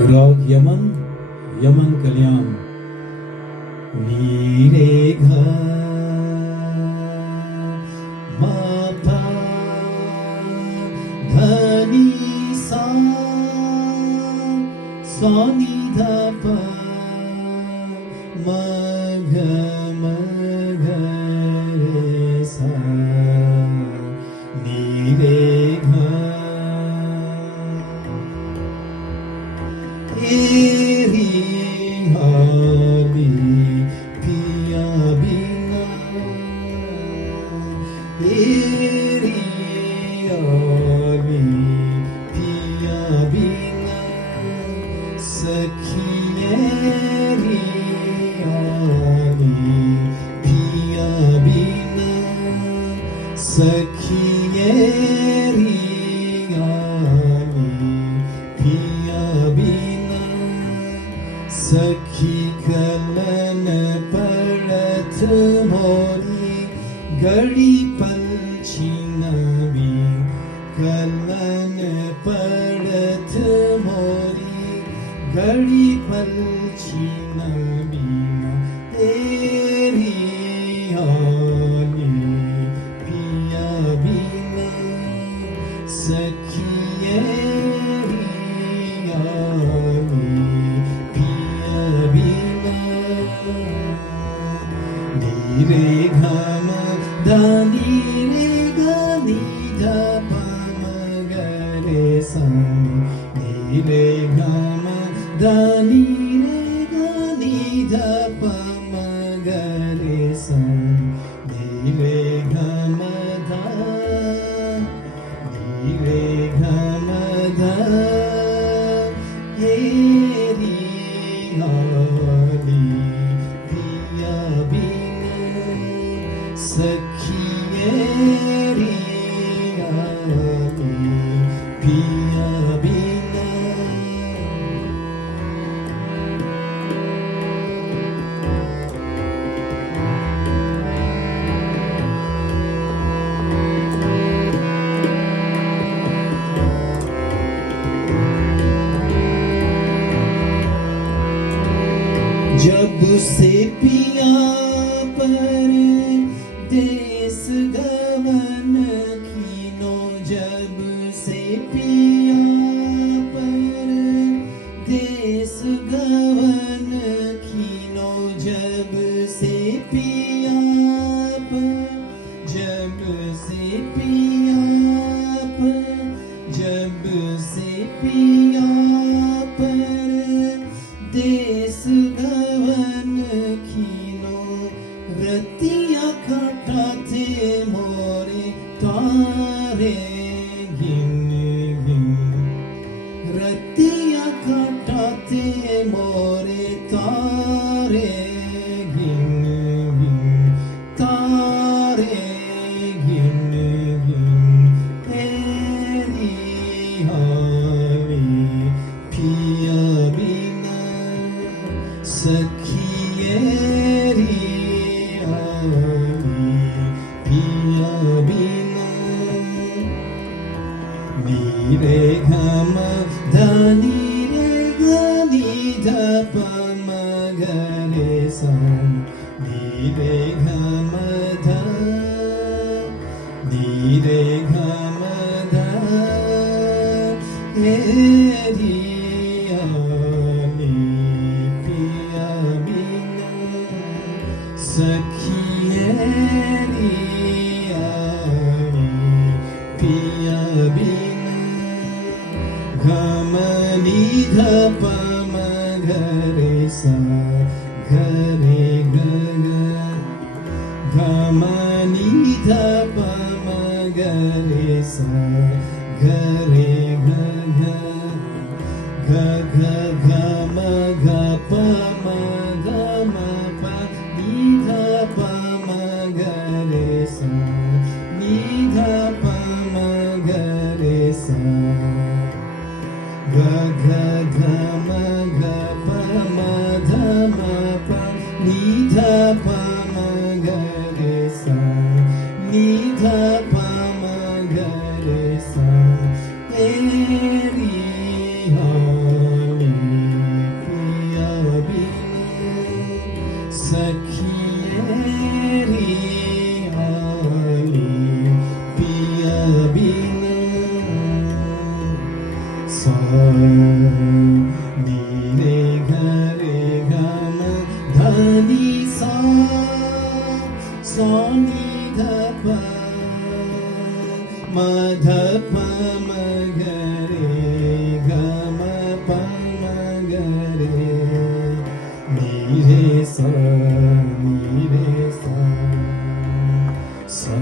राग यमन यमन कल्याण नीरे घा मापा धनी सा सोनी धपा मघ मघ रे सा नीरे घा एरी हाली पिया बिना एरी हाली पिया बिना सखियेरी हाली पिया बिना सखियेरी हाली पिया बिना सखी कलन परत मोरी गड़ी पंछी नबी कलन परत मोरी गड़ी पंछी नबी तेरी हाली पिया बिना सखियेरी हाली पिया बिना नीरे घम धनी रे गनी धप मगरे सा नीरे घम धनी रे गनी धप मगरे सा नीरे घम धा नीरे घम धा हेरी हाली पिया बिना सखियेरी हाली पिया बिना जब से पिया पर देश गवन कीनो जब से पिया पर देश गवन कीनो जब से पिया पर जब से पिया पर जब से पिया पर देश गवन कीनो रतिया खटाते मोरे तारे गिन गिन रतिया खटाते मोरे तारे गिन गिन तारे गिन गिन तेरी हाली पिया बिना सखियेरी हाली पिया बिना नीरे घम धनी रे गनी धप मगरे सा नीरे घम धा नीरे घम धा हेरी हाली पिया बिना सखियेरी हाली पिया बिना घम निधप मगरे सा घरे गग घम निधप मगरे सा घरे गग घ घ घम घ प म घ म प नि ध प म ग रे सा नि ध प म ग रे सा घ घ घ म घ प म ध म प नि ध प म ग रे सा नि ध प म ग रे सा तेरी हाली सा नी रे ग रे ग म ध नि सा नी ध प म ध प म ग रे ग म प म ग रे नी रे सा सा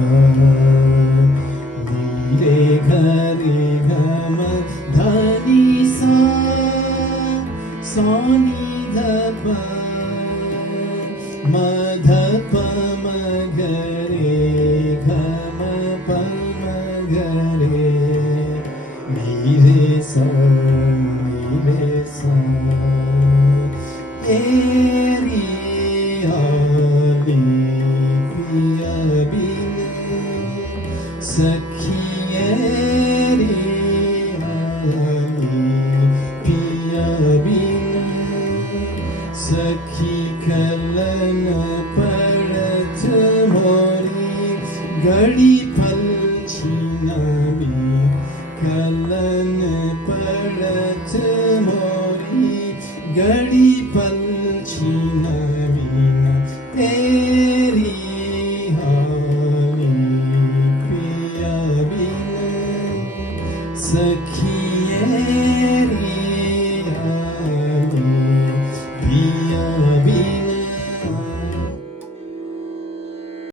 नी रे ग रे ग म ध नि सा नी ध प म ध प म ग रे ग म प म ग रे नी रे सा ए रे आले पिया बिन सखिए रे आले पिया बिन सखी कलन पड़त मोरी घड़ी पल छीनामी कलन पड़त मोरी घड़ी पल छीनामी तेरी हाली पिया बिन सखी